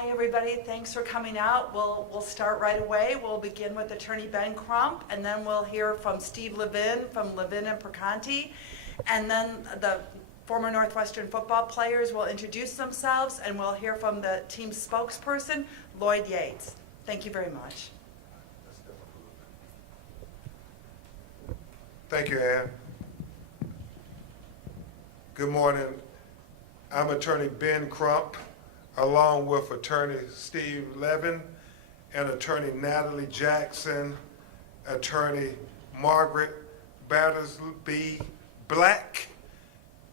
Hi, everybody. Thanks for coming out. We'll start right away. We'll begin with Attorney Ben Crump, and then we'll hear from Steve Levin from Levin and Perconti, and then the former Northwestern football players will introduce themselves, and we'll hear from the team spokesperson, Lloyd Yates. Thank you very much. Thank you, Ann. Good morning. I'm Attorney Ben Crump, along with Attorney Steve Levin and Attorney Natalie Jackson, Attorney Margaret Battersby Black,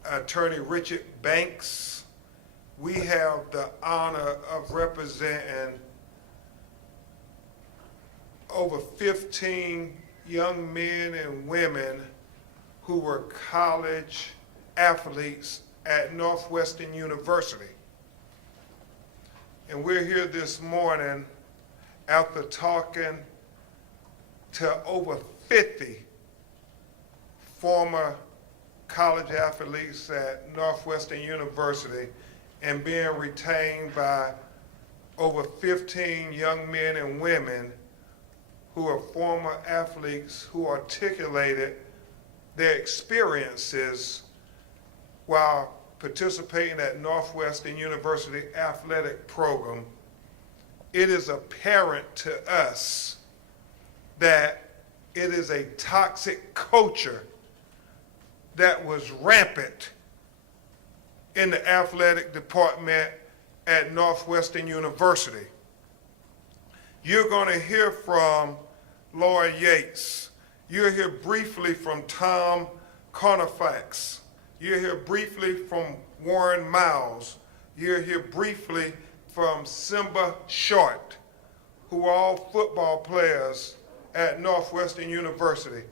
Attorney Richard Banks. We have the honor of representing over 15 young men and women who were college athletes at Northwestern University. And we're here this morning after talking to over 50 former college athletes at Northwestern University and being retained by over 15 young men and women who are former athletes who articulated their experiences while participating at Northwestern University athletic program. It is apparent to us that it is a toxic culture that was rampant in the athletic department at Northwestern University. You're going to hear from Lloyd Yates. You'll hear briefly from Tom Carnifax. You'll hear briefly from Warren Miles. You'll hear briefly from Simba Short, who are all football players at Northwestern University.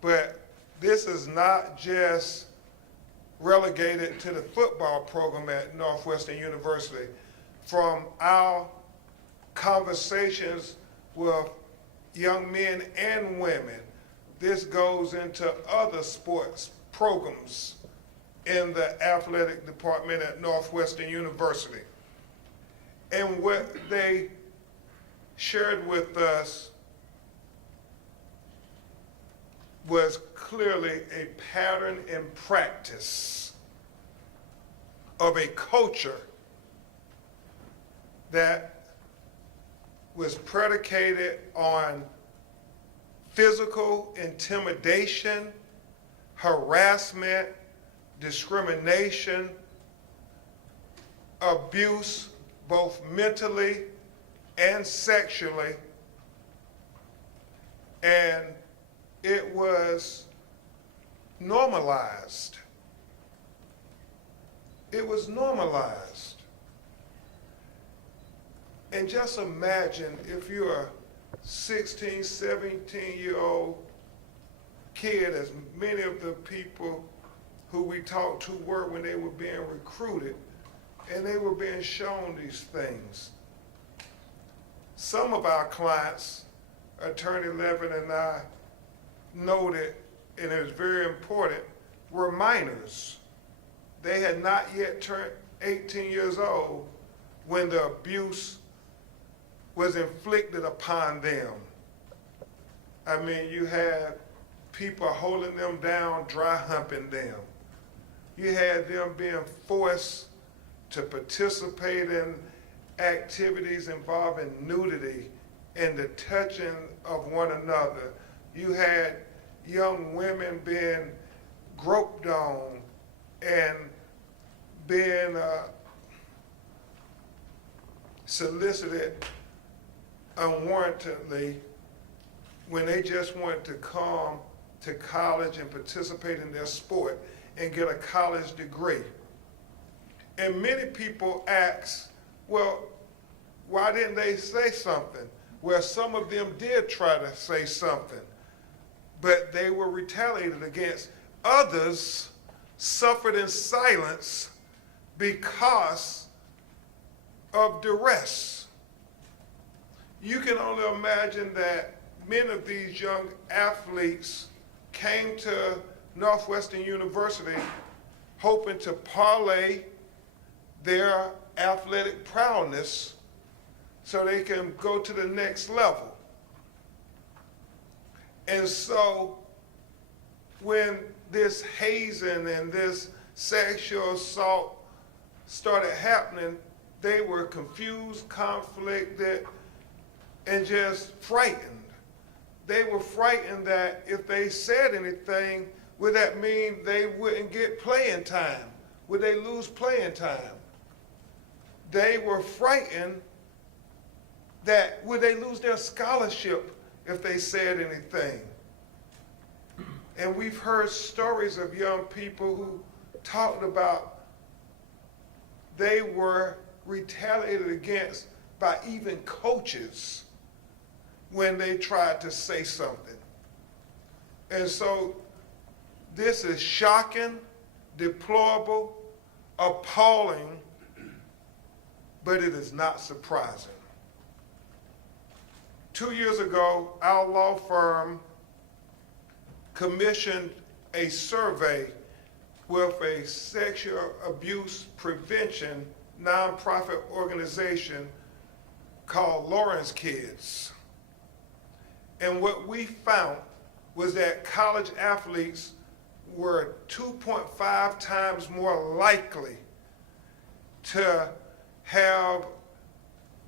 But this is not just relegated to the football program at Northwestern University. From our conversations with young men and women, this goes into other sports programs in the athletic department at Northwestern University. And what they shared with us was clearly a pattern and practice of a culture that was predicated on physical intimidation, harassment, discrimination, abuse, both mentally and sexually, and it was normalized. It was normalized. And just imagine if you're a 16, 17-year-old kid, as many of the people who we talked to were when they were being recruited, and they were being shown these things. Some of our clients, Attorney Levin and I noted, and it was very important, were minors. They had not yet turned 18 years old when the abuse was inflicted upon them. I mean, you had people holding them down, dry humping them. You had them being forced to participate in activities involving nudity and the touching of one another. You had young women being groped on and being solicited unwarrantedly when they just wanted to come to college and participate in their sport and get a college degree. And many people ask, well, why didn't they say something? Well, some of them did try to say something, but they were retaliated against. Others suffered in silence because of duress. You can only imagine that many of these young athletes came to Northwestern University hoping to parlay their athletic prowess so they can go to the next level. And so when this hazing and this sexual assault started happening, they were confused, conflicted, and just frightened. They were frightened that if they said anything, would that mean they wouldn't get playing time? Would they lose playing time? They were frightened that would they lose their scholarship if they said anything? And we've heard stories of young people who talked about they were retaliated against by even coaches when they tried to say something. And so this is shocking, deplorable, appalling, but it is not surprising. 2 years ago, our law firm commissioned a survey with a sexual abuse prevention nonprofit organization called Lawrence Kids. And what we found was that college athletes were 2.5 times more likely to have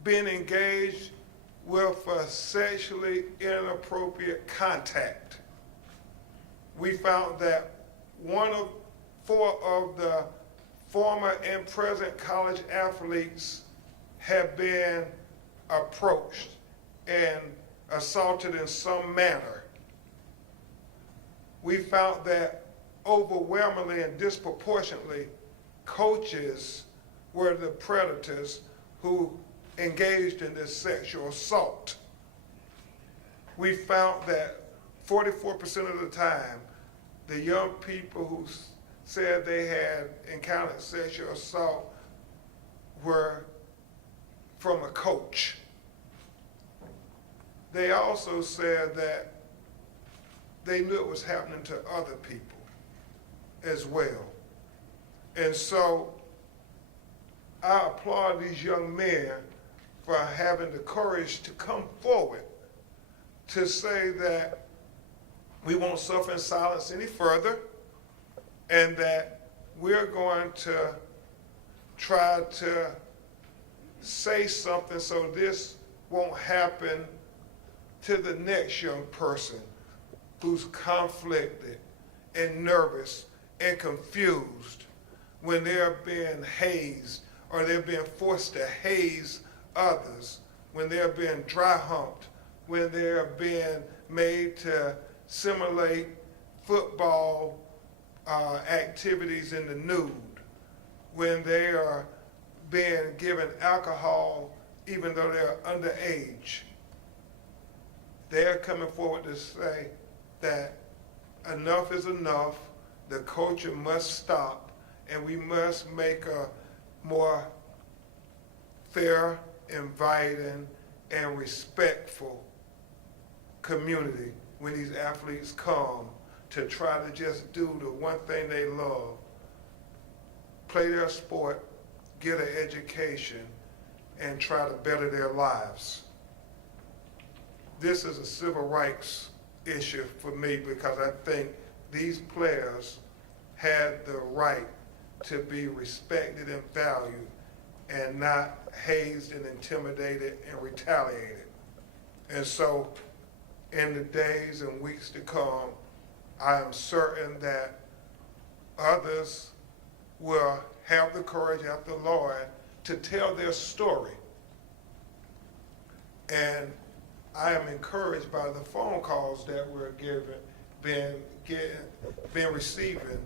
been engaged with a sexually inappropriate contact. We found that 1 of 4 of the former and present college athletes have been approached and assaulted in some manner. We found that overwhelmingly and disproportionately, coaches were the predators who engaged in this sexual assault. We found that 44% of the time, the young people who said they had encountered sexual assault were from a coach. They also said that they knew it was happening to other people as well. And so I applaud these young men for having the courage to come forward to say that we won't suffer in silence any further, and that we're going to try to say something so this won't happen to the next young person who's conflicted and nervous and confused when they're being hazed or they're being forced to haze others, when they're being dry humped, when they're being made to simulate football activities in the nude, when they are being given alcohol even though they're underage. They're coming forward to say that enough is enough, the culture must stop, and we must make a more fair, inviting, and respectful community when these athletes come to try to just do the one thing they love, play their sport, get an education, and try to better their lives. This is a civil rights issue for me because I think these players had the right to be respected and valued and not hazed and intimidated and retaliated. And so in the days and weeks to come, I am certain that others will have the courage after the Lord to tell their story. And I am encouraged by the phone calls that we're been receiving.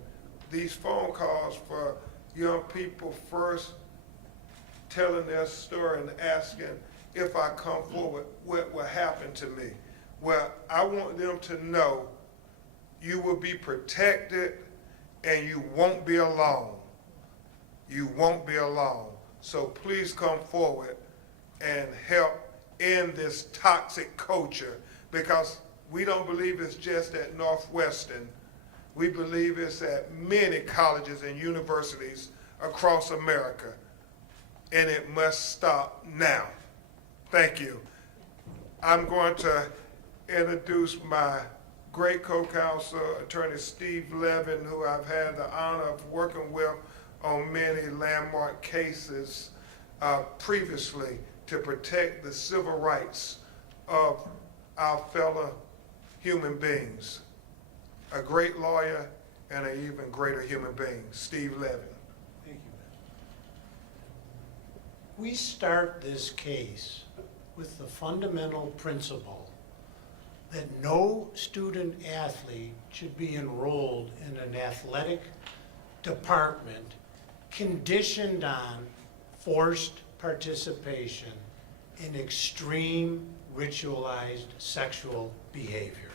These phone calls for young people first telling their story and asking if I come forward, what will happen to me? Well, I want them to know you will be protected and you won't be alone. You won't be alone. So please come forward and help end this toxic culture, because we don't believe it's just at Northwestern. We believe it's at many colleges and universities across America. and it must stop now. Thank you. I'm going to introduce my great co-counsel, Attorney Steve Levin, who I've had the honor of working with on many landmark cases previously to protect the civil rights of our fellow human beings. A great lawyer and an even greater human being, Steve Levin. Thank you, Ben. We start this case with the fundamental principle that no student athlete should be enrolled in an athletic department conditioned on forced participation in extreme ritualized sexual behavior.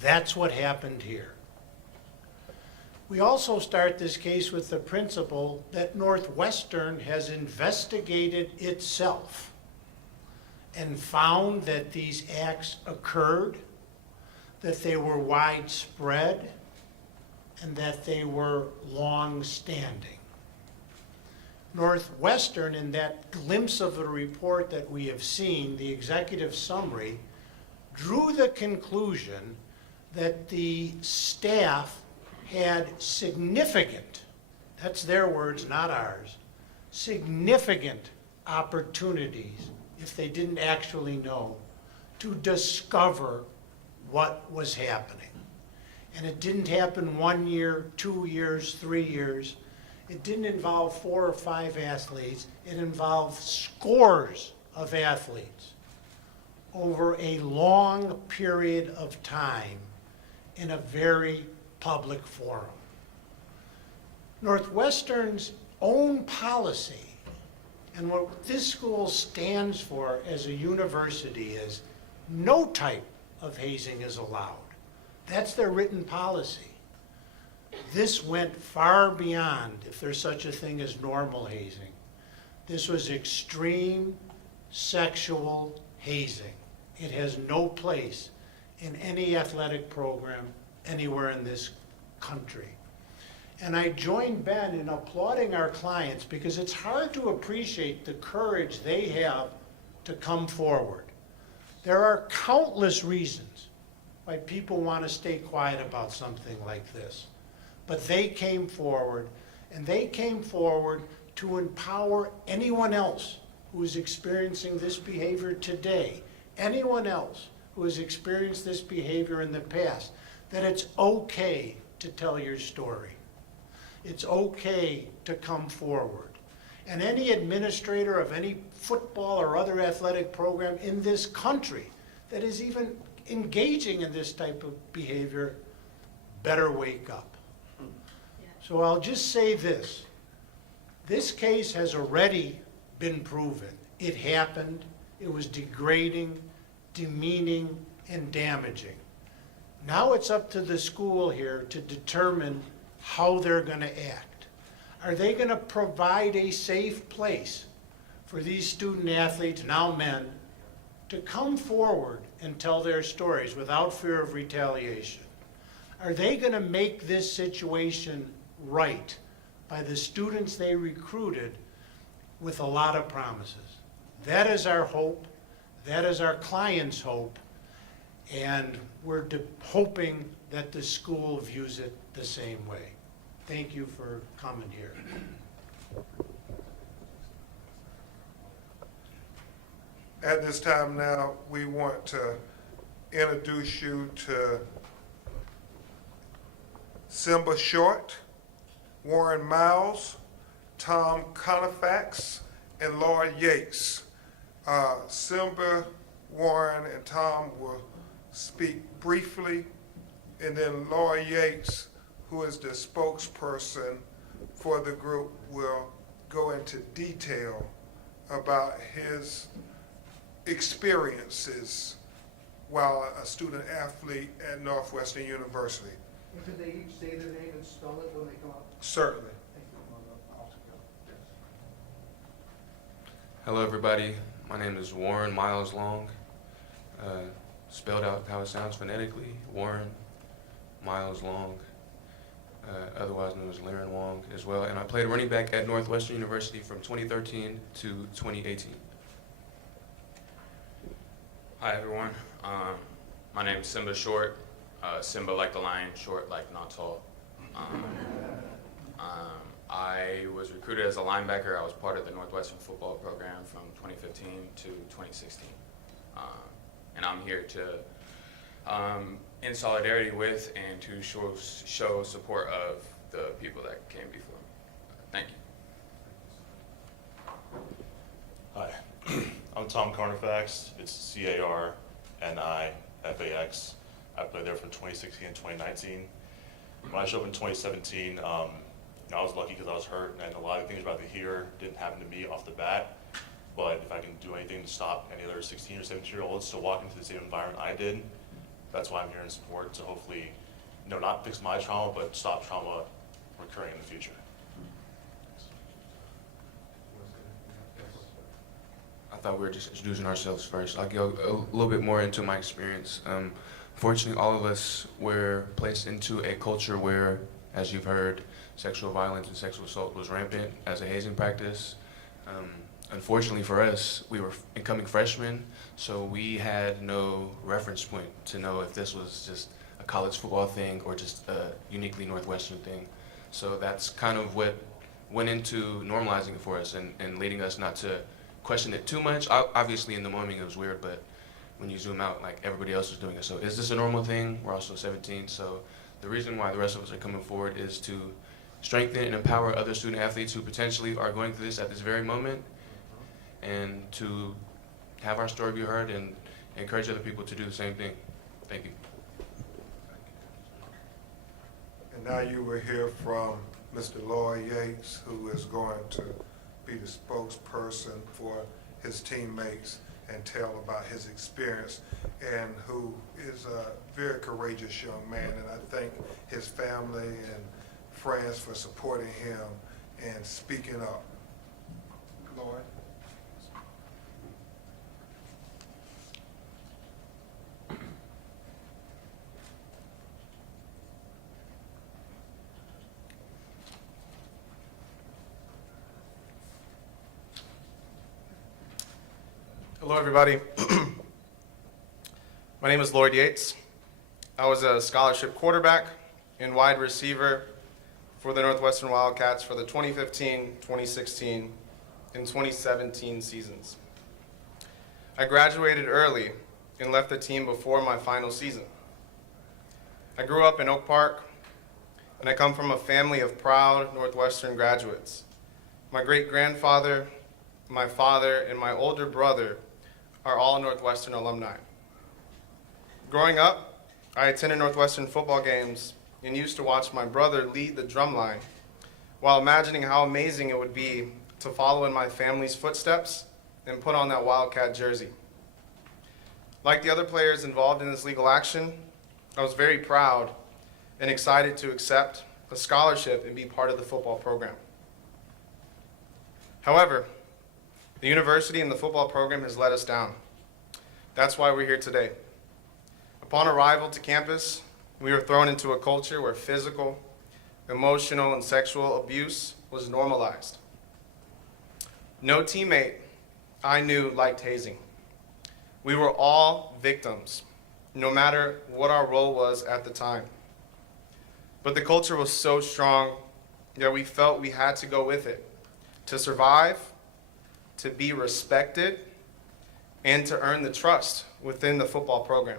That's what happened here. We also start this case with the principle that Northwestern has investigated itself and found that these acts occurred, that they were widespread, and that they were long-standing. Northwestern, in that glimpse of the report that we have seen, the executive summary, drew the conclusion that the staff had significant, that's their words, not ours, significant opportunities, if they didn't actually know, to discover what was happening. And it didn't happen 1 year, 2 years, 3 years. It didn't involve 4 or 5 athletes. It involved scores of athletes over a long period of time in a very public forum. Northwestern's own policy and what this school stands for as a university is no type of hazing is allowed. That's their written policy. This went far beyond, if there's such a thing as normal hazing. This was extreme sexual hazing. It has no place in any athletic program anywhere in this country. And I join Ben in applauding our clients because it's hard to appreciate the courage they have to come forward. There are countless reasons why people want to stay quiet about something like this. But they came forward, and they came forward to empower anyone else who is experiencing this behavior today, anyone else who has experienced this behavior in the past, that it's okay to tell your story. It's okay to come forward. And any administrator of any football or other athletic program in this country that is even engaging in this type of behavior better wake up. So I'll just say this. This case has already been proven. It happened. It was degrading, demeaning, and damaging. Now it's up to the school here to determine how they're going to act. Are they going to provide a safe place for these student athletes, now men, to come forward and tell their stories without fear of retaliation? Are they going to make this situation right by the students they recruited with a lot of promises? That is our hope. That is our client's hope. And we're hoping that the school views it the same way. Thank you for coming here. At this time now, we want to introduce you to Simba Short, Warren Miles, Tom Conifax, and Laura Yates. Simba, Warren, and Tom will speak briefly, and then Laura Yates, who is the spokesperson for the group, will go into detail about his experiences while a student athlete at Northwestern University. And could they each say their name and spell it when they come up? Certainly. Thank you. Hello everybody, my name is Warren Miles Long, spelled out how it sounds phonetically, Warren Miles Long. otherwise known as Laren Wong as well. And I played running back at Northwestern University from 2013 to 2018. Hi everyone, my name is Simba Short. Simba like the lion, short like not tall. I was recruited as a linebacker. I was part of the Northwestern football program from 2015 to 2016. And I'm here to, in solidarity with and to show support of the people that came before me. Thank you. Hi, I'm Tom Carnifax. It's C-A-R-N-I-F-A-X. I played there from 2016 and 2019. When I showed up in 2017, I was lucky because I was hurt, and a lot of things about the here didn't happen to me off the bat. But if I can do anything to stop any other 16 or 17-year-olds to walk into the same environment I did, that's why I'm here in support, to hopefully, not fix my trauma, but stop trauma recurring in the future. I thought we were just introducing ourselves first. I'll go a little bit more into my experience. Fortunately, all of us were placed into a culture where, as you've heard, sexual violence and sexual assault was rampant as a hazing practice. Unfortunately for us, we were incoming freshmen, so we had no reference point to know if this was just a college football thing or just a uniquely Northwestern thing. So that's kind of what went into normalizing it for us and leading us not to question it too much. Obviously, in the moment, it was weird, but when you zoom out, like everybody else was doing it. So is this a normal thing? We're also 17, so the reason why the rest of us are coming forward is to strengthen and empower other student athletes who potentially are going through this at this very moment, and to have our story be heard and encourage other people to do the same thing. Thank you. And now you will hear from Mr. Lloyd Yates, who is going to be the spokesperson for his teammates and tell about his experience, and who is a very courageous young man. And I thank his family and friends for supporting him and speaking up. Lloyd? Hello, everybody. My name is Lloyd Yates. I was a scholarship quarterback and wide receiver for the Northwestern Wildcats for the 2015, 2016, and 2017 seasons. I graduated early and left the team before my final season. I grew up in Oak Park, and I come from a family of proud Northwestern graduates. My great-grandfather, my father, and my older brother are all Northwestern alumni. Growing up, I attended Northwestern football games and used to watch my brother lead the drum line while imagining how amazing it would be to follow in my family's footsteps and put on that Wildcat jersey. Like the other players involved in this legal action, I was very proud and excited to accept a scholarship and be part of the football program. However, the university and the football program has let us down. That's why we're here today. Upon arrival to campus, we were thrown into a culture where physical, emotional, and sexual abuse was normalized. No teammate I knew liked hazing. We were all victims, no matter what our role was at the time. But the culture was so strong that we felt we had to go with it to survive, to be respected, and to earn the trust within the football program.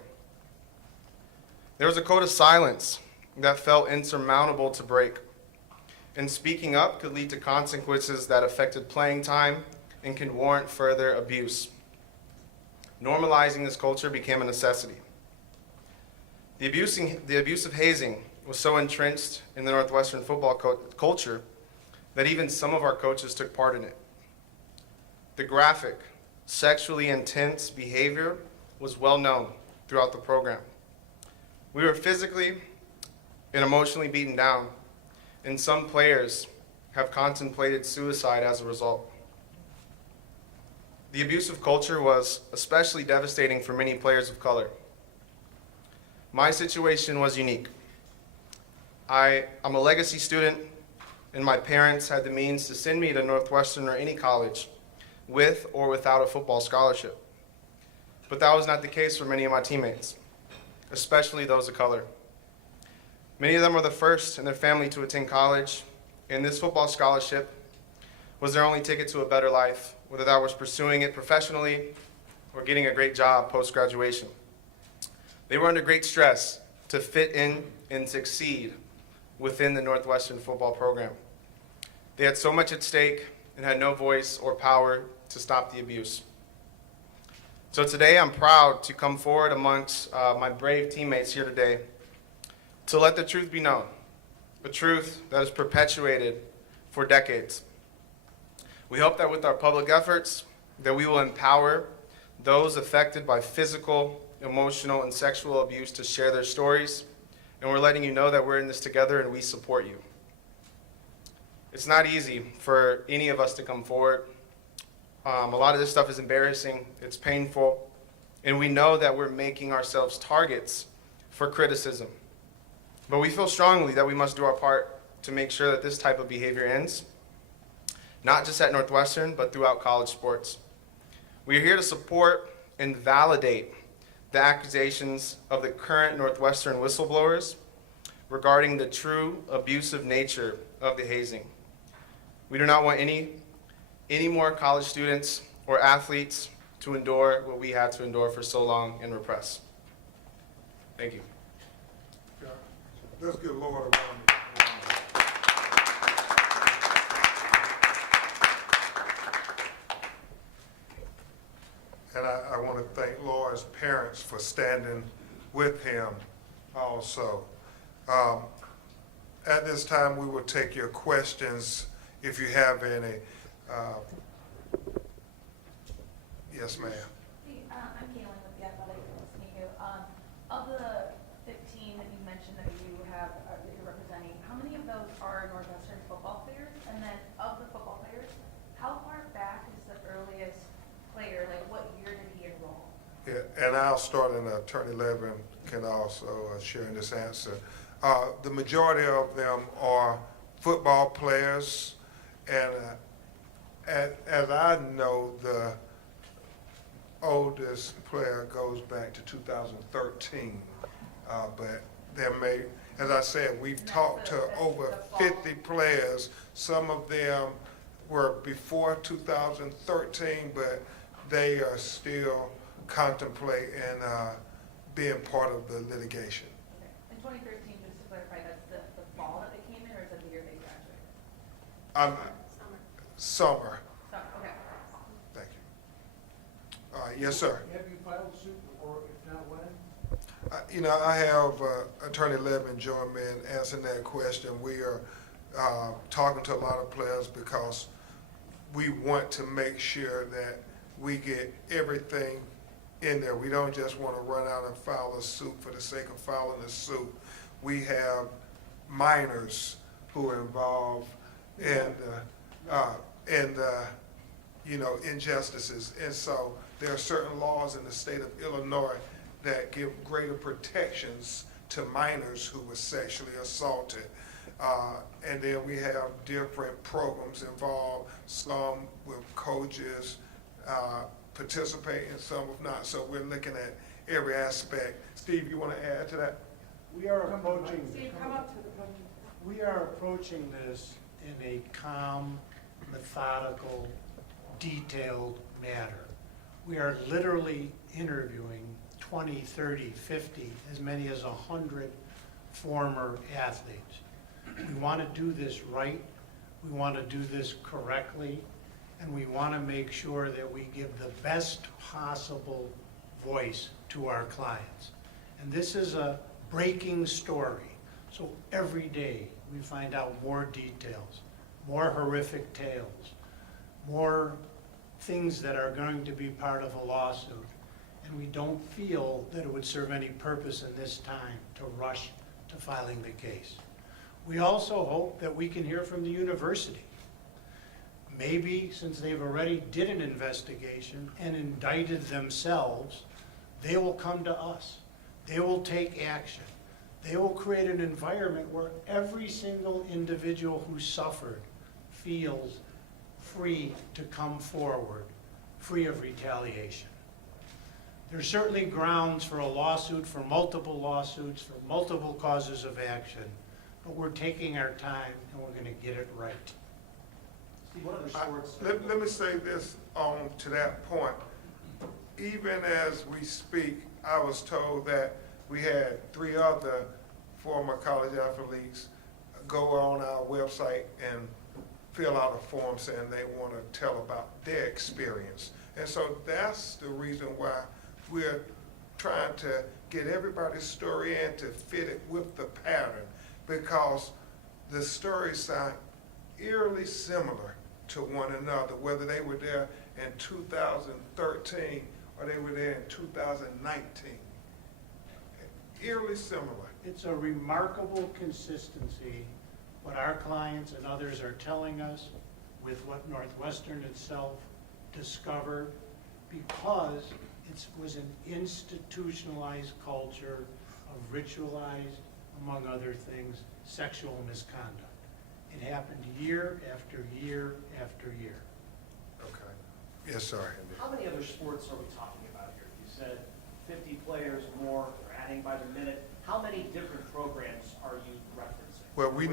There was a code of silence that felt insurmountable to break, and speaking up could lead to consequences that affected playing time and could warrant further abuse. Normalizing this culture became a necessity. The abuse of hazing was so entrenched in the Northwestern football culture that even some of our coaches took part in it. The graphic, sexually intense behavior was well known throughout the program. We were physically and emotionally beaten down, and some players have contemplated suicide as a result. The abusive culture was especially devastating for many players of color. My situation was unique. I'm a legacy student, and my parents had the means to send me to Northwestern or any college with or without a football scholarship. But that was not the case for many of my teammates, especially those of color. Many of them were the first in their family to attend college, and this football scholarship was their only ticket to a better life, whether that was pursuing it professionally or getting a great job post-graduation. They were under great stress to fit in and succeed within the Northwestern football program. They had so much at stake and had no voice or power to stop the abuse. So today I'm proud to come forward amongst my brave teammates here today to let the truth be known, a truth that is perpetuated for decades. We hope that with our public efforts that we will empower those affected by physical, emotional, and sexual abuse to share their stories, and we're letting you know that we're in this together and we support you. It's not easy for any of us to come forward. A lot of this stuff is embarrassing, it's painful, and we know that we're making ourselves targets for criticism. But we feel strongly that we must do our part to make sure that this type of behavior ends, not just at Northwestern, but throughout college sports. We are here to support and validate the accusations of the current Northwestern whistleblowers regarding the true abusive nature of the hazing. We do not want any more college students or athletes to endure what we had to endure for so long and repress. Thank you. Yeah. Let's give Lord a round of applause. And I want to thank Laura's parents for standing with him also. At this time, we will take your questions if you have any. Yes, ma'am. Hey, I'm Caitlin with the Athletic. Nice to meet you. Of the 15 that you mentioned that you have that you're representing, how many of those are Northwestern football players? And then of the football players, how far back is the earliest player? Like, what year did he enroll? Yeah, and I'll start, and Attorney Levin can also share in this answer. The majority of them are football players, and as I know, the oldest player goes back to 2013, but there may, as I said, we've talked to over 50 players. Some of them were before 2013, but they are still contemplating being part of the litigation. Okay. In 2013, just to clarify, that's the fall that they came in, or is it the year they graduated? Summer. Okay. Thank you. Yes, sir. Have you filed suit, or if not, when? I have Attorney Levin join me in answering that question. We are talking to a lot of players because we want to make sure that we get everything in there. We don't just want to run out and file a suit for the sake of filing a suit. We have minors who are involved in injustices, and so there are certain laws in the state of Illinois that give greater protections to minors who were sexually assaulted. And then we have different programs involved, some with coaches participating, some with not. So we're looking at every aspect. Steve, you want to add to that? We are approaching, Steve, come up to the podium. we are approaching this in a calm, methodical, detailed manner. We are literally interviewing 20, 30, 50, as many as 100 former athletes. We want to do this right, we want to do this correctly, and we want to make sure that we give the best possible voice to our clients. And this is a breaking story, so every day we find out more details, more horrific tales, more things that are going to be part of a lawsuit, and we don't feel that it would serve any purpose in this time to rush to filing the case. We also hope that we can hear from the university. Maybe since they've already did an investigation and indicted themselves, they will come to us. They will take action. They will create an environment where every single individual who suffered feels free to come forward, free of retaliation. There's certainly grounds for a lawsuit, for multiple lawsuits, for multiple causes of action, but we're taking our time and we're going to get it right. Steve, what other sports? Let me say this on to that point. Even as we speak, I was told that we had 3 other former college athletes go on our website and fill out a form saying they want to tell about their experience. And so that's the reason why we're trying to get everybody's story in to fit it with the pattern, because the stories sound eerily similar to one another, whether they were there in 2013 or they were there in 2019. Eerily similar. It's a remarkable consistency, what our clients and others are telling us with what Northwestern itself discovered, because it was an institutionalized culture of ritualized, among other things, sexual misconduct. It happened year after year after year. Okay. Yes, sir. How many other sports are we talking about here? You said 50 players more, or adding by the minute. How many different programs are you referencing? Well, we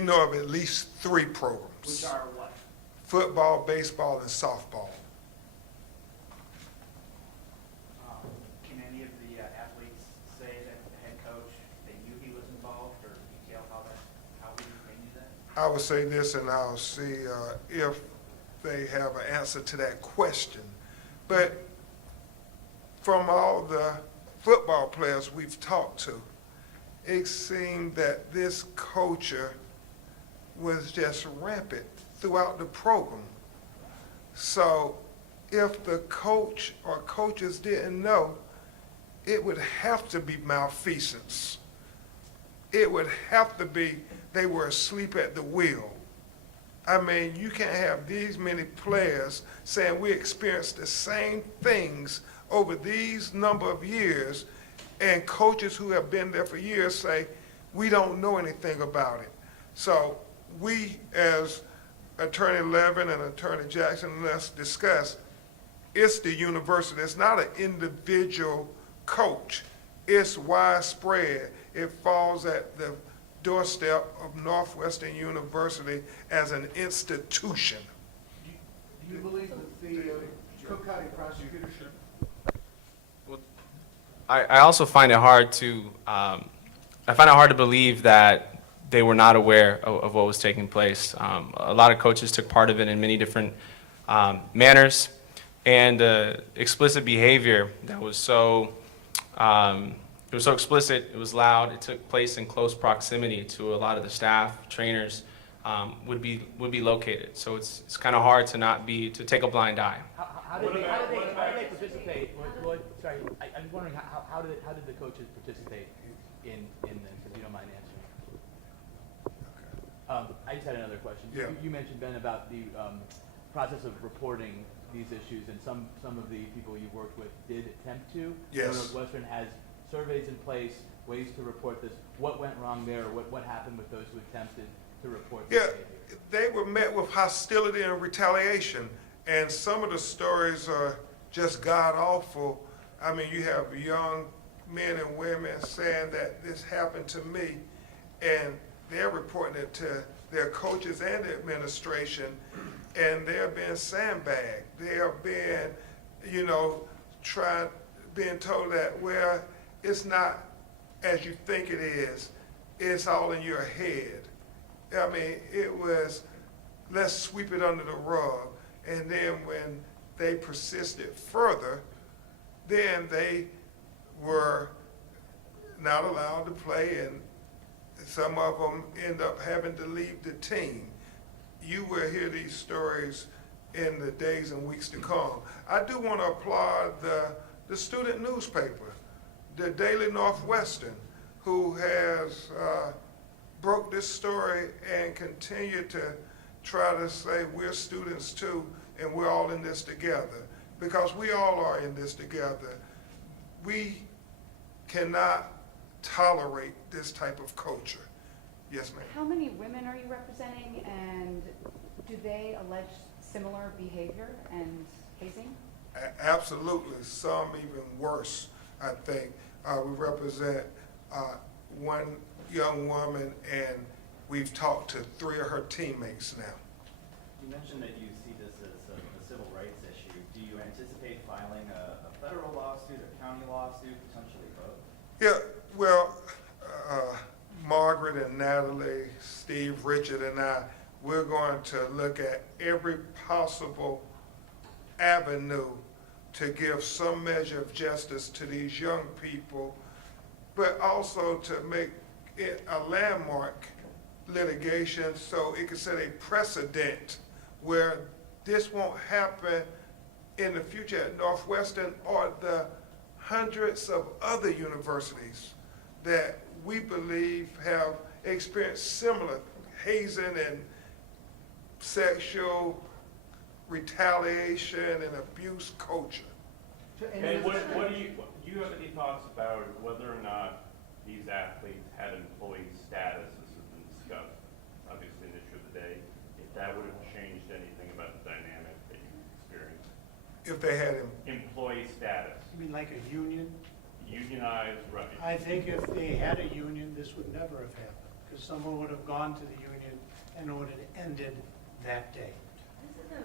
know of at least 3 programs. Which are what? Football, baseball, and softball. Can any of the athletes say that the head coach, they knew he was involved, or detail how they knew that? I will say this, and I'll see if they have an answer to that question. But from all the football players we've talked to, it seemed that this culture was just rampant throughout the program. So if the coach or coaches didn't know, it would have to be malfeasance. It would have to be they were asleep at the wheel. I mean, you can't have these many players saying we experienced the same things over these number of years, and coaches who have been there for years say, we don't know anything about it. So we, as Attorney Levin and Attorney Jackson, let's discuss, it's the university. It's not an individual coach. It's widespread. It falls at the doorstep of Northwestern University as an institution. Do you believe that the Cook County prosecutorship? I also find it hard to believe that they were not aware of what was taking place. A lot of coaches took part of it in many different manners, and explicit behavior that was so it was so explicit, it was loud, it took place in close proximity to a lot of the staff, trainers, would be located. So it's kind of hard to take a blind eye. How did they participate? Sorry, I'm just wondering how did the coaches participate in this, if you don't mind answering. I just had another question. Yeah. You mentioned, Ben, about the process of reporting these issues, and some of the people you worked with did attempt to. Yes. Northwestern has surveys in place, ways to report this. What went wrong there? What happened with those who attempted to report this Yeah, behavior? they were met with hostility and retaliation, and some of the stories are just god-awful. I mean, you have young men and women saying that this happened to me, and they're reporting it to their coaches and the administration, and they're being sandbagged. They are being, being told that, well, it's not as you think it is. It's all in your head. I mean, it was, let's sweep it under the rug. And then when they persisted further, then they were not allowed to play, and some of them end up having to leave the team. You will hear these stories in the days and weeks to come. I do want to applaud the student newspaper, the Daily Northwestern, who has broke this story and continued to try to say we're students too, and we're all in this together, because we all are in this together. We cannot tolerate this type of culture. Yes, ma'am. How many women are you representing, and do they allege similar behavior and hazing? Absolutely, some even worse, I think. We represent one young woman, and we've talked to 3 of her teammates now. You mentioned that you see this as a civil rights issue. Do you anticipate filing a federal lawsuit, a county lawsuit, potentially both? Yeah, well, Margaret and Natalie, Steve, Richard, and I, we're going to look at every possible avenue to give some measure of justice to these young people, but also to make it a landmark litigation so it can set a precedent where this won't happen in the future at Northwestern or the hundreds of other universities that we believe have experienced similar hazing and sexual retaliation and abuse culture. And what do you have any thoughts about whether or not these athletes had employee status? This has been discussed, obviously, an issue of the day. If that would have changed anything about the dynamic that you experienced? If they had him. Employee status, You mean like a union? unionized, right? I think if they had a union, this would never have happened, because someone would have gone to the union and it would have ended that day.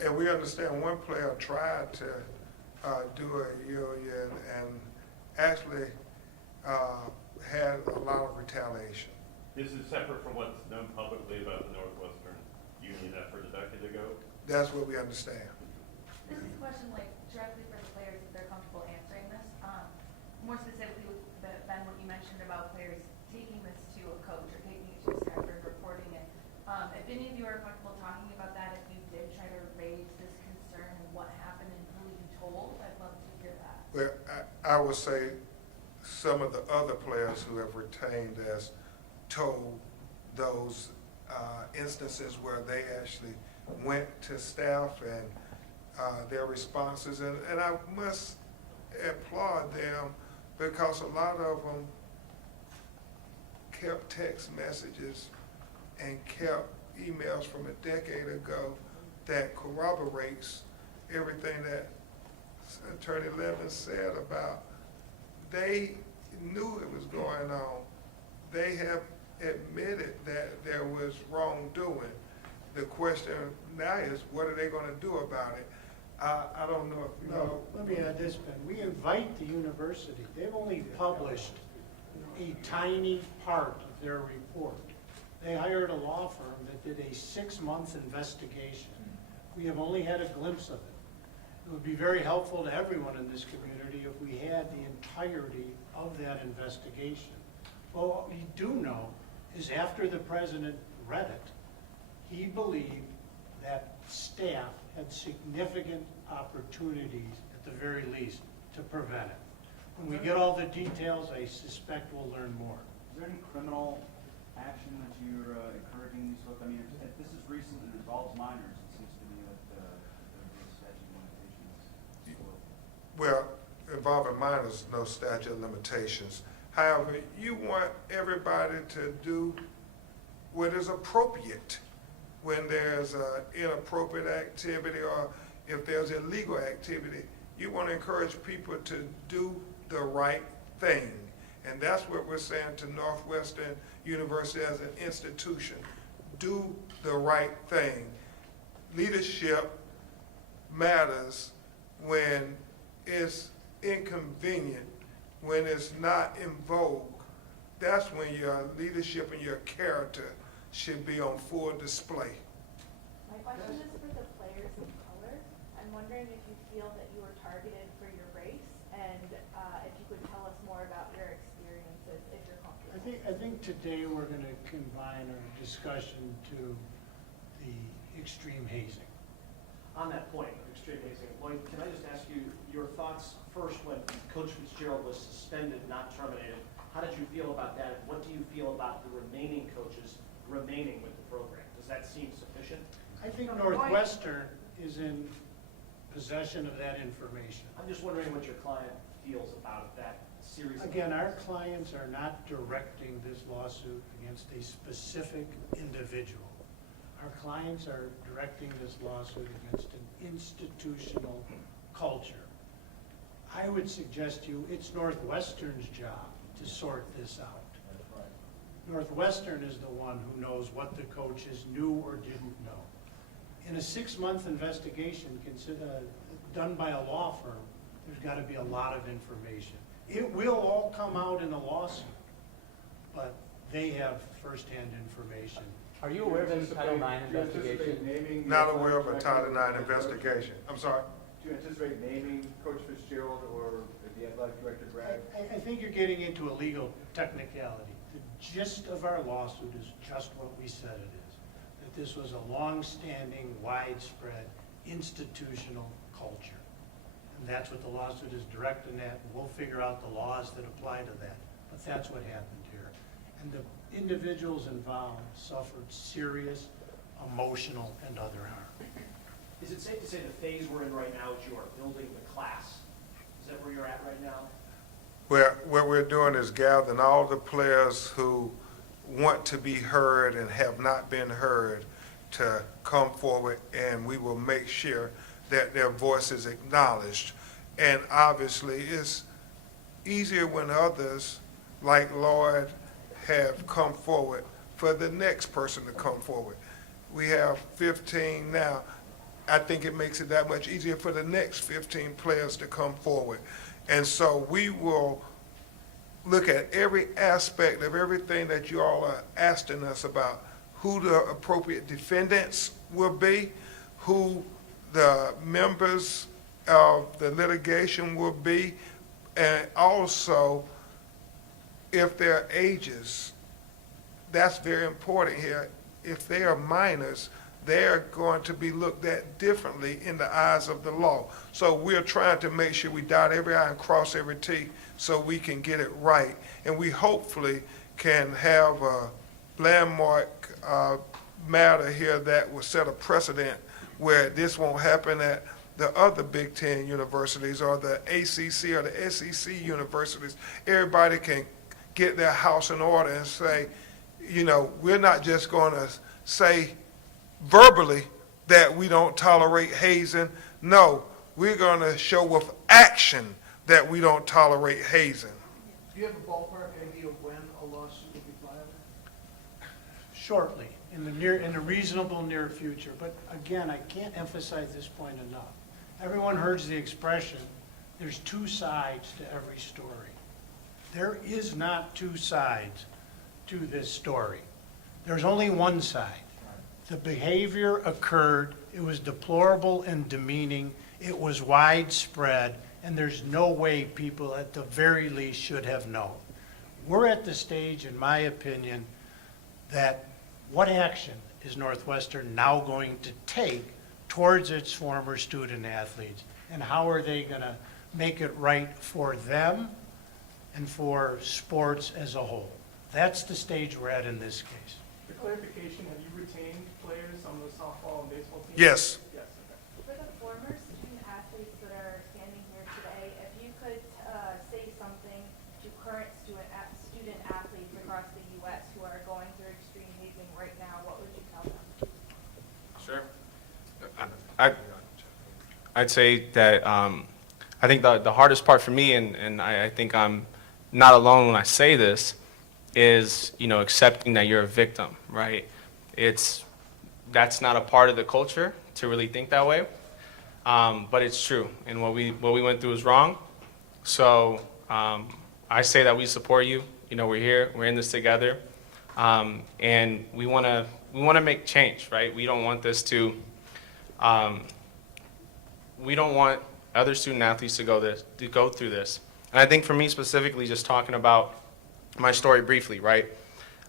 And we understand one player tried to do a union and actually had a lot of retaliation. This is separate from what's known publicly about the Northwestern union effort a decade ago. That's what we understand. This is a question like directly for the players, if they're comfortable answering this. More specifically with Ben, what you mentioned about players taking this to a coach or taking it to a staffer and reporting it. If any of you are comfortable talking about that, if you did try to raise this concern and what happened and who you told, I'd love to hear that. Well, I would say some of the other players who have retained us told those instances where they actually went to staff and their responses, and I must applaud them because a lot of them kept text messages and kept emails from a decade ago that corroborates everything that Attorney Levin said about they knew it was going on. They have admitted that there was wrongdoing. The question now is, what are they going to do about it? I don't know if you know. Let me add this, Ben. We invite the university. They've only published a tiny part of their report. They hired a law firm that did a 6-month investigation. We have only had a glimpse of it. It would be very helpful to everyone in this community if we had the entirety of that investigation. Well, what we do know is after the president read it, he believed that staff had significant opportunities, at the very least, to prevent it. When we get all the details, I suspect we'll learn more. Is there any criminal action that you're encouraging these folks? I mean, if this is recent and it involves minors, it seems to me that the statute of limitations. Well, involving minors, no statute of limitations. However, you want everybody to do what is appropriate when there's inappropriate activity or if there's illegal activity. You want to encourage people to do the right thing. And that's what we're saying to Northwestern University as an institution. Do the right thing. Leadership matters when it's inconvenient, when it's not in vogue. That's when your leadership and your character should be on full display. My question is for the players of color. I'm wondering if you feel that you were targeted for your race, and if you could tell us more about your experiences, if you're comfortable. I think today we're going to confine our discussion to the extreme hazing. On that point of extreme hazing, Lloyd, can I just ask you your thoughts first when Coach Fitzgerald was suspended, not terminated? How did you feel about that? What do you feel about the remaining coaches remaining with the program? Does that seem sufficient? I think Northwestern is in possession of that information. I'm just wondering what your client feels about that series of... Again, our clients are not directing this lawsuit against a specific individual. Our clients are directing this lawsuit against an institutional culture. I would suggest to you it's Northwestern's job to sort this out. Northwestern is the one who knows what the coaches knew or didn't know. In a 6-month investigation done by a law firm, there's got to be a lot of information. It will all come out in a lawsuit, but they have firsthand information. Are you aware of any Title IX investigation? Not aware of a Title IX investigation. I'm sorry? Do you anticipate naming Coach Fitzgerald or the athletic director, Brad? I think you're getting into a legal technicality. The gist of our lawsuit is just what we said it is, that this was a long-standing, widespread, institutional culture. And that's what the lawsuit is directing at, and we'll figure out the laws that apply to that. But that's what happened here. And the individuals involved suffered serious emotional and other harm. Is it safe to say the phase we're in right now is you are building the class? Is that where you're at right now? What we're doing is gathering all the players who want to be heard and have not been heard to come forward, and we will make sure that their voice is acknowledged. And obviously, it's easier when others, like Lloyd, have come forward for the next person to come forward. We have 15 now. I think it makes it that much easier for the next 15 players to come forward. And so we will look at every aspect of everything that you all are asking us about, who the appropriate defendants will be, who the members of the litigation will be, and also if their ages. That's very important here. If they are minors, they're going to be looked at differently in the eyes of the law. So we're trying to make sure we dot every I and cross every T so we can get it right. And we hopefully can have a landmark matter here that will set a precedent where this won't happen at the other Big Ten universities or the ACC or the SEC universities. Everybody can get their house in order and say, you know, we're not just going to say verbally that we don't tolerate hazing. No, we're going to show with action that we don't tolerate hazing. Do you have a ballpark idea of when a lawsuit will be filed? Shortly, in the reasonable near future. But again, I can't emphasize this point enough. Everyone heard the expression, there's two sides to every story. There is not two sides to this story. There's only one side. The behavior occurred, it was deplorable and demeaning, it was widespread, and there's no way people at the very least should have known. We're at the stage, in my opinion, that what action is Northwestern now going to take towards its former student athletes, and how are they going to make it right for them and for sports as a whole? That's the stage we're at in this case. For clarification, have you retained players on the softball and baseball team? Yes. Yes, okay. For the former student athletes that are standing here today, if you could say something to current student athletes across the U.S. who are going through extreme hazing right now, what would you tell them? Sure. I'd say that I think the hardest part for me, and I think I'm not alone when I say this, is, you know, accepting that you're a victim, right? That's not a part of the culture to really think that way, but it's true, and what we went through is wrong. So I say that we support you. You know, we're here, we're in this together, and we want to make change, right? We don't want this to. We don't want other student athletes to go through this. And I think for me specifically, just talking about my story briefly, right?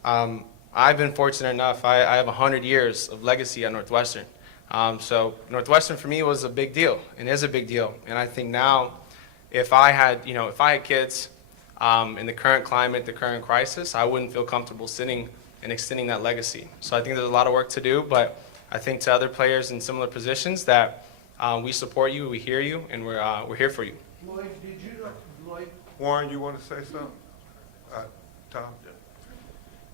I've been fortunate enough. I have 100 years of legacy at Northwestern. So Northwestern for me was a big deal, and is a big deal. And I think now, if I had kids in the current climate, the current crisis, I wouldn't feel comfortable sitting and extending that legacy. So I think there's a lot of work to do, but I think to other players in similar positions that we support you, we hear you, and we're here for you. Lloyd, Warren, you want to say something? Tom?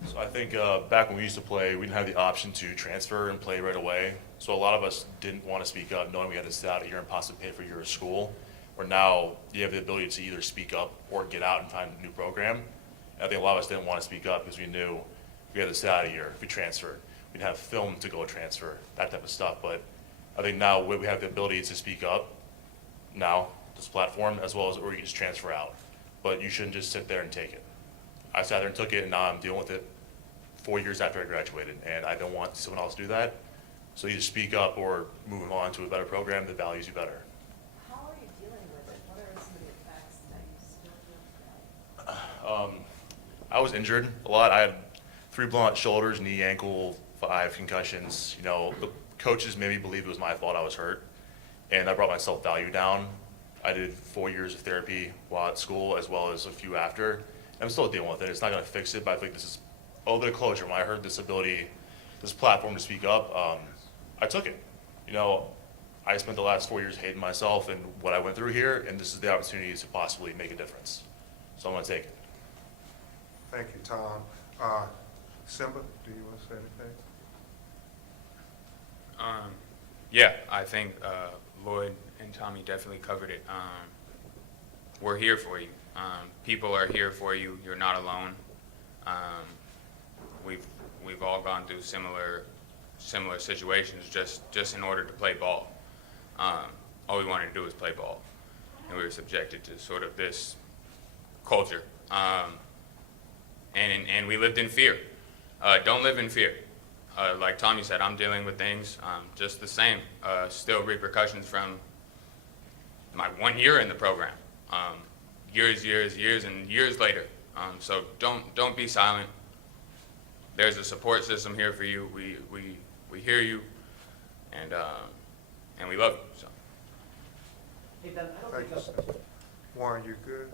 So I think back when we used to play, we didn't have the option to transfer and play right away. So a lot of us didn't want to speak up, knowing we had to sit out a year and possibly pay for a year of school. Where now you have the ability to either speak up or get out and find a new program. And I think a lot of us didn't want to speak up because we knew we had to sit out a year if we transferred. We'd have film to go transfer, that type of stuff. But I think now we have the ability to speak up now, this platform, as well as, or you can just transfer out. But you shouldn't just sit there and take it. I sat there and took it, and now I'm dealing with it 4 years after I graduated, and I don't want someone else to do that. So either speak up or move on to a better program that values you better. How are you dealing with it? What are some of the effects that you still feel today? I was injured a lot. I had 3 blown out shoulders, knee, ankle, 5 concussions. You know, the coaches made me believe it was my fault I was hurt, and I brought my self-value down. I did 4 years of therapy while at school, as well as a few after. I'm still dealing with it. It's not going to fix it, but I think this is a little bit of closure. When I heard this ability, this platform to speak up, I took it. You know, I spent the last 4 years hating myself and what I went through here, and this is the opportunity to possibly make a difference. So I'm going to take it. Thank you, Tom. Simba, do you want to say anything? Yeah, I think Lloyd and Tommy definitely covered it. We're here for you. People are here for you. You're not alone. We've all gone through similar situations just in order to play ball. All we wanted to do was play ball, and we were subjected to sort of this culture. And we lived in fear. Don't live in fear. Like Tommy said, I'm dealing with things just the same. Still repercussions from my 1 year in the program. Years and years later. So don't be silent. There's a support system here for you. We hear you, and we love you. So. Hey, Ben, I don't Thank think you, Simba. Warren, you good?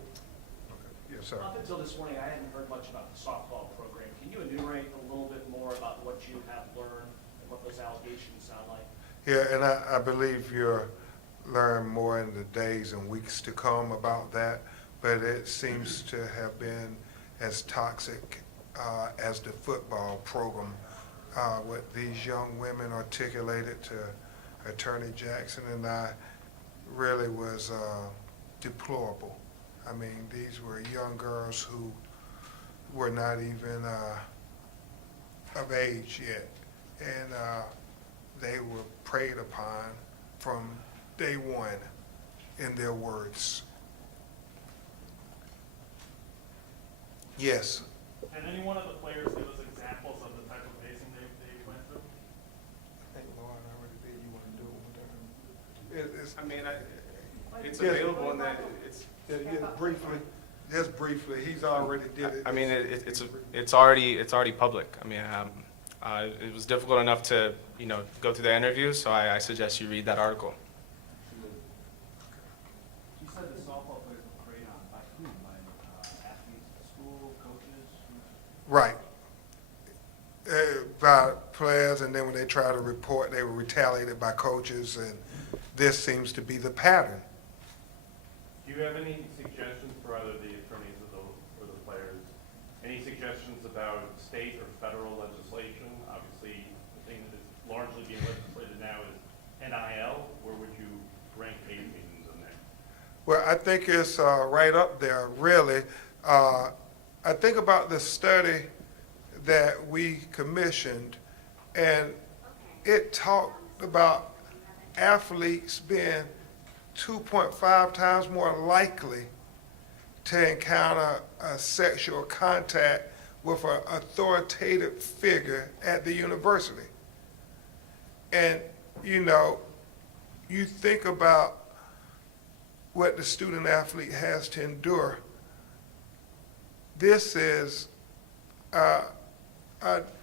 Okay. Yes, sir. up until this morning, I hadn't heard much about the softball program. Can you enumerate a little bit more about what you have learned and what those allegations sound like? Yeah, and I believe you'll learn more in the days and weeks to come about that, but it seems to have been as toxic as the football program. What these young women articulated to Attorney Jackson and I really was deplorable. I mean, these were young girls who were not even of age yet, and they were preyed upon from day one in their words. Yes. Can any one of the players give us examples of the type of hazing they went through? I think Lauren already did. You want to do it with her? I mean, it's Yes. available and that it's. Yeah, briefly, just briefly, he's already did it. I mean, it's already public. I mean, it was difficult enough to go through the interview, so I suggest you read that article. You said the softball players were preyed on by whom? By athletes at school, coaches? Right. By players, and then when they try to report, they were retaliated by coaches, and this seems to be the pattern. Do you have any suggestions for either the attorneys or the players? Any suggestions about state or federal legislation? Obviously, the thing that is largely being legislated now is NIL. Where would you rank hazing in there? Well, I think it's right up there, really. I think about the study that we commissioned, and it talked about athletes being 2.5 times more likely to encounter a sexual contact with an authoritative figure at the university. And, you think about what the student athlete has to endure. This is a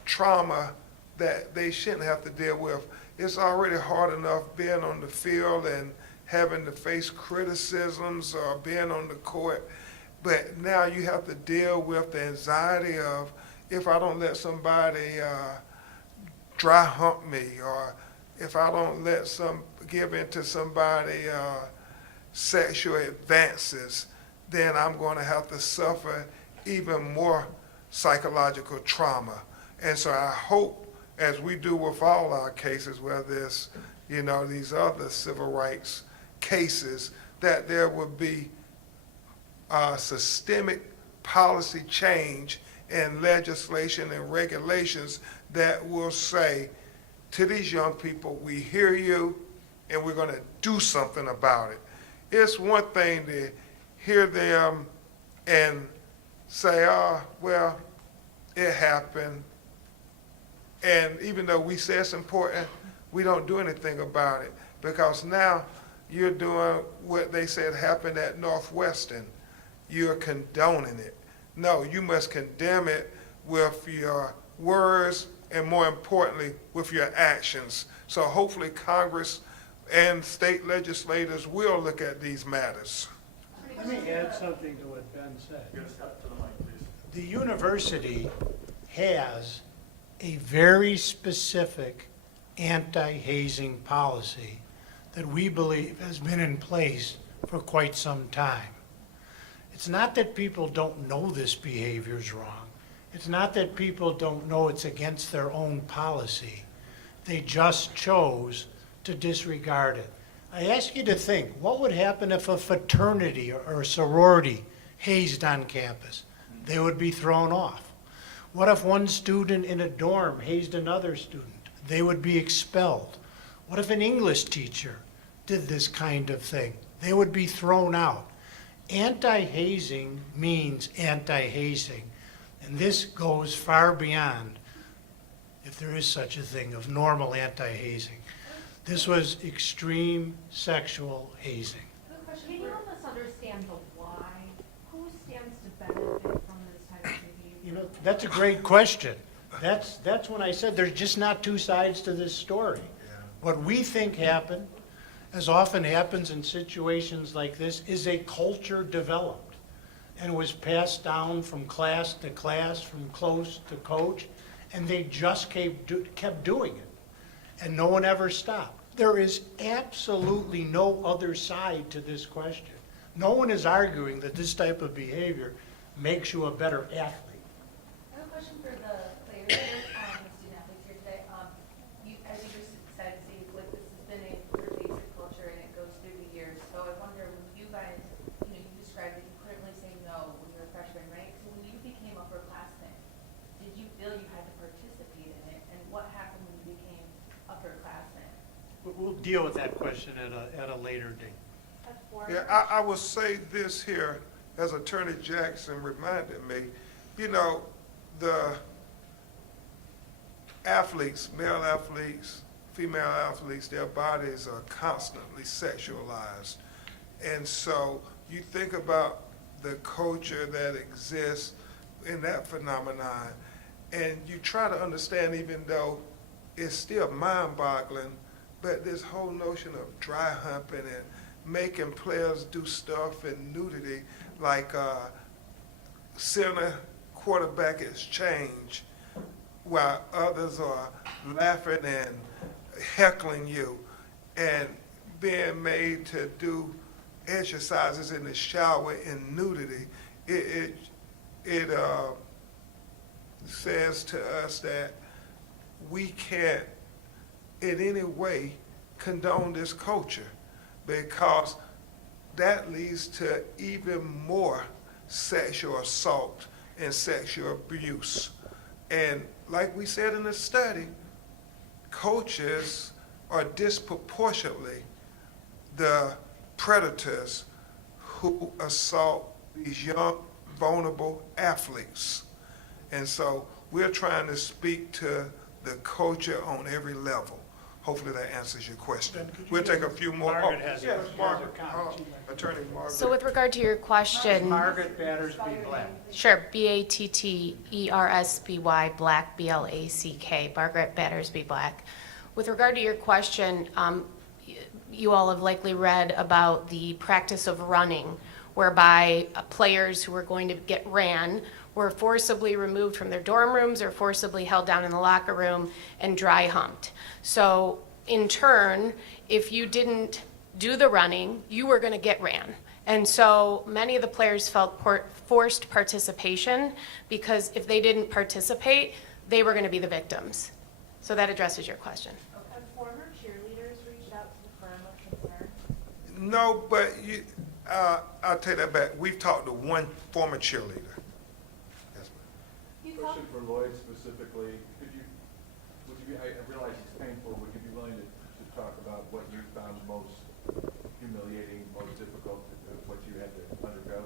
trauma that they shouldn't have to deal with. It's already hard enough being on the field and having to face criticisms or being on the court, but now you have to deal with the anxiety of, if I don't let somebody dry hump me, or if I don't give in to somebody sexual advances, then I'm going to have to suffer even more psychological trauma. And so I hope, as we do with all our cases, whether it's, these other civil rights cases, that there will be systemic policy change and legislation and regulations that will say to these young people, we hear you and we're going to do something about it. It's one thing to hear them and say, well, it happened. And even though we say it's important, we don't do anything about it, because now you're doing what they said happened at Northwestern. You're condoning it. No, you must condemn it with your words and, more importantly, with your actions. So hopefully Congress and state legislators will look at these matters. Let me add something to what Ben said. You're gonna step to the mic, please. The university has a very specific anti-hazing policy that we believe has been in place for quite some time. It's not that people don't know this behavior is wrong. It's not that people don't know it's against their own policy. They just chose to disregard it. I ask you to think, what would happen if a fraternity or a sorority hazed on campus? They would be thrown off. What if one student in a dorm hazed another student? They would be expelled. What if an English teacher did this kind of thing? They would be thrown out. Anti-hazing means anti-hazing, and this goes far beyond, if there is such a thing, of normal anti-hazing. This was extreme sexual hazing. Can you help us understand the why? Who stands to benefit from this type of behavior? That's a great question. That's when I said there's just not two sides to this story. What we think happened, as often happens in situations like this, is a culture developed and was passed down from class to class, from coach to coach, and they just kept doing it, and no one ever stopped. There is absolutely no other side to this question. No one is arguing that this type of behavior makes you a better athlete. I have a question for the players here, the student athletes here today. As you just said, Steve, this has been a pervasive culture and it goes through the years. So I wonder, when you guys, you described that you couldn't really say no when you were a freshman, right? So when you became upperclassmen, did you feel you had to participate in it? And what happened when you became upperclassmen? We'll deal with that question at a later date. Yeah, I will say this here, as Attorney Jackson reminded me, the athletes, male athletes, female athletes, their bodies are constantly sexualized. And so you think about the culture that exists in that phenomenon, and you try to understand, even though it's still mind-boggling, but this whole notion of dry humping and making players do stuff in nudity, like center quarterback exchange, while others are laughing and heckling you, and being made to do exercises in the shower in nudity, it says to us that we can't in any way condone this culture, because that leads to even more sexual assault and sexual abuse. And like we said in the study, coaches are disproportionately the predators who assault these young, vulnerable athletes. And so we're trying to speak to the culture on every level. Hopefully that answers your question. We'll take a few more. Margaret has Yes, a Margaret, comment. Attorney Margaret. So with regard to your question, Margaret Battersby Black. sure, Battersby, Black, Black, Margaret Battersby Black. With regard to your question, you all have likely read about the practice of running, whereby players who were going to get ran were forcibly removed from their dorm rooms or forcibly held down in the locker room and dry humped. So in turn, if you didn't do the running, you were going to get ran. And so many of the players felt forced participation because if they didn't participate, they were going to be the victims. So that addresses your question. Have former cheerleaders reached out to the firm with concern? No, but I'll take that back. We've talked to one former cheerleader. Yes, ma'am. Question for Lloyd specifically. Would you be, I realize it's painful, would you be willing to talk about what you found most humiliating, most difficult, what you had to undergo?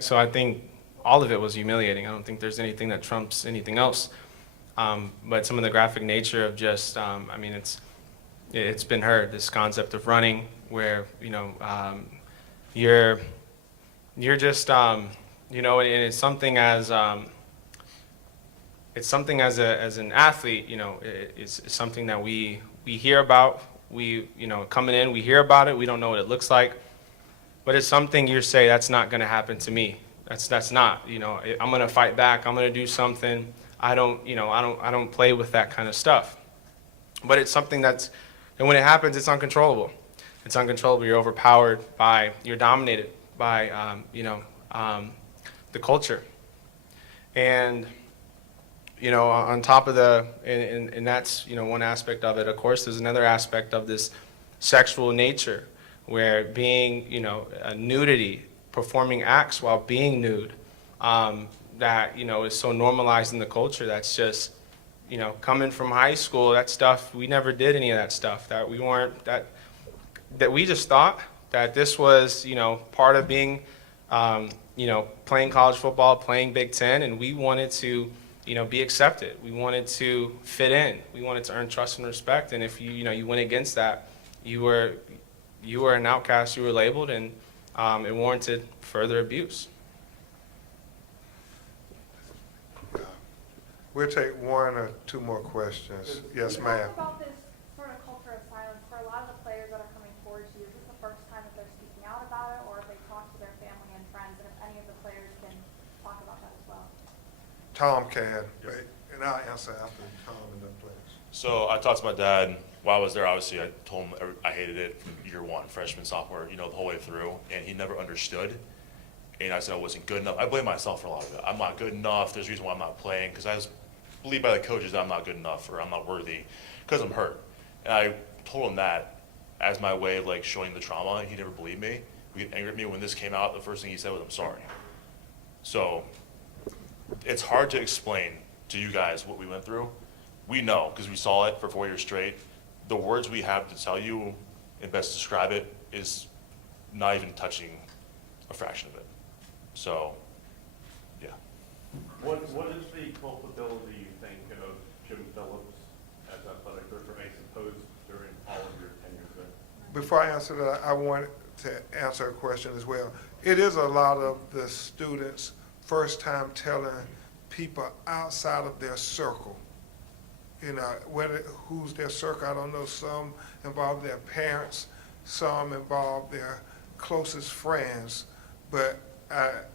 So I think all of it was humiliating. I don't think there's anything that trumps anything else. But some of the graphic nature of just, I mean, it's been heard, this concept of running where, you're just, and it's something as an athlete, it's something that we hear about. We, coming in, we hear about it. We don't know what it looks like, but it's something you say, that's not going to happen to me. That's not, I'm going to fight back. I'm going to do something. I don't play with that kind of stuff. But it's something and when it happens, it's uncontrollable. It's uncontrollable. You're overpowered you're dominated by, the culture. And, on top of and that's, one aspect of it. Of course, there's another aspect of this sexual nature where being, a nudity, performing acts while being nude, that, is so normalized in the culture. That's just, coming from high school, that stuff, we never did any of that stuff. That we weren't, that we just thought that this was, part of being, playing college football, playing Big Ten, and we wanted to, be accepted. We wanted to fit in. We wanted to earn trust and respect. And if you went against that, you were an outcast. You were labeled, and it warranted further abuse. We'll take one or two more questions. Yes, Can you ma'am. talk about this sort of culture of silence for a lot of the players that are coming forward to you? Is this the first time that they're speaking out about it, or have they talked to their family and friends? And if any of the players can talk about that as well. Tom can, and I'll answer after Tom and the players. So I talked to my dad while I was there. Obviously, I told him I hated it from year one, freshman, sophomore, the whole way through, and he never understood. And I said I wasn't good enough. I blame myself for a lot of it. I'm not good enough. There's a reason why I'm not playing, because I was believed by the coaches that I'm not good enough or I'm not worthy because I'm hurt. And I told him that as my way of showing the trauma, and he never believed me. He get angry at me when this came out. The first thing he said was, "I'm sorry." So it's hard to explain to you guys what we went through. We know because we saw it for 4 years straight. The words we have to tell you and best describe it is not even touching a fraction of it. So, yeah. What is the culpability, you think, of Jim Phillips as athletic director, I suppose, during all of your tenure there? Before I answer that, I want to answer a question as well. It is a lot of the students' first time telling people outside of their circle. Who's their circle, I don't know. Some involve their parents, some involve their closest friends, but I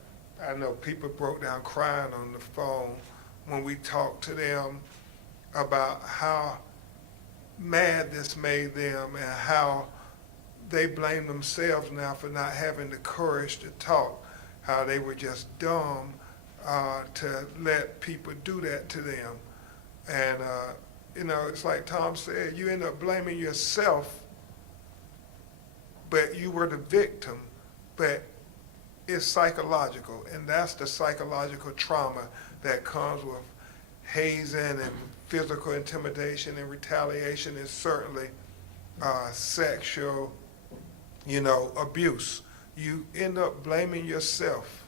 know people broke down crying on the phone when we talked to them about how mad this made them and how they blame themselves now for not having the courage to talk, how they were just dumb to let people do that to them. And, it's like Tom said, you end up blaming yourself, but you were the victim, but it's psychological, and that's the psychological trauma that comes with hazing and physical intimidation and retaliation, and certainly sexual, abuse. You end up blaming yourself.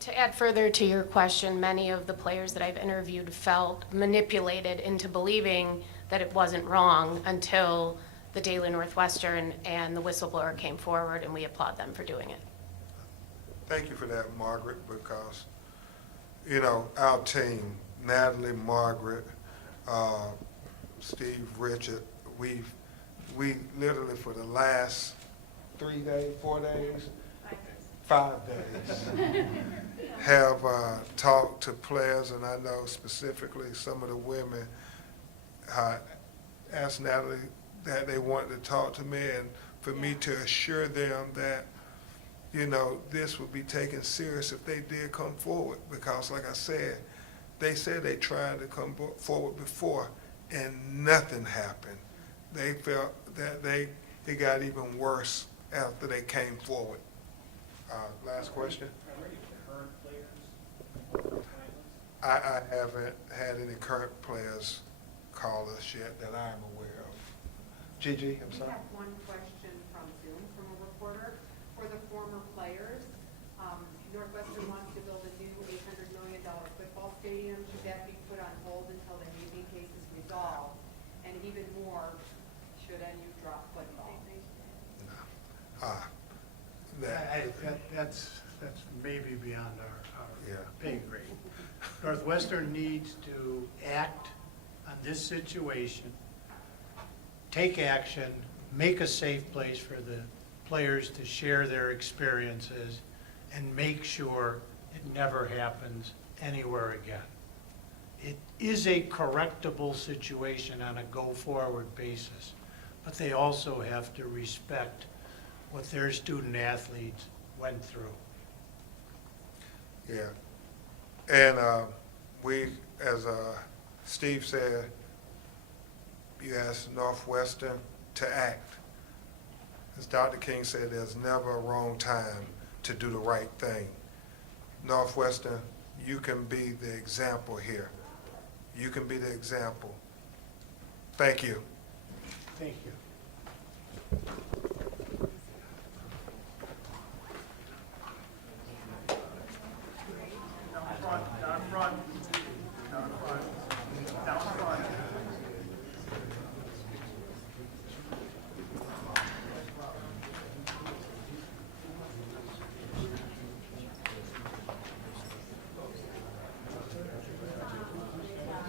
To add further to your question, many of the players that I've interviewed felt manipulated into believing that it wasn't wrong until the Daily Northwestern and the whistleblower came forward, and we applaud them for doing it. Thank you for that, Margaret, because, our team, Natalie, Margaret, Steve, Richard, we 5 days, have talked to players, and I know specifically some of the women asked Natalie that they wanted to talk to me, and for me to assure them that, you know, this would be taken serious if they did come forward. Because like I said they tried to come forward before and nothing happened. They felt that it got even worse after they came forward. Last question. Are there any current players? I haven't had any current players call us yet that I am aware of. Gigi, I'm sorry. We have one question from Zoom from a reporter. For the former players, Northwestern wants to build a new $800 million football stadium. Should that be put on hold until the hazing case is resolved? And even more, should NU drop football? That's maybe beyond our Yeah. pay grade. Northwestern needs to act on this situation, take action, make a safe place for the players to share their experiences, and make sure it never happens anywhere again. It is a correctable situation on a go-forward basis, but they also have to respect what their student athletes went through. Yeah. And we, as Steve said, you asked Northwestern to act. As Dr. King said, there's never a wrong time to do the right thing. Northwestern, you can be the example here. You can be the example. Thank you. Thank you.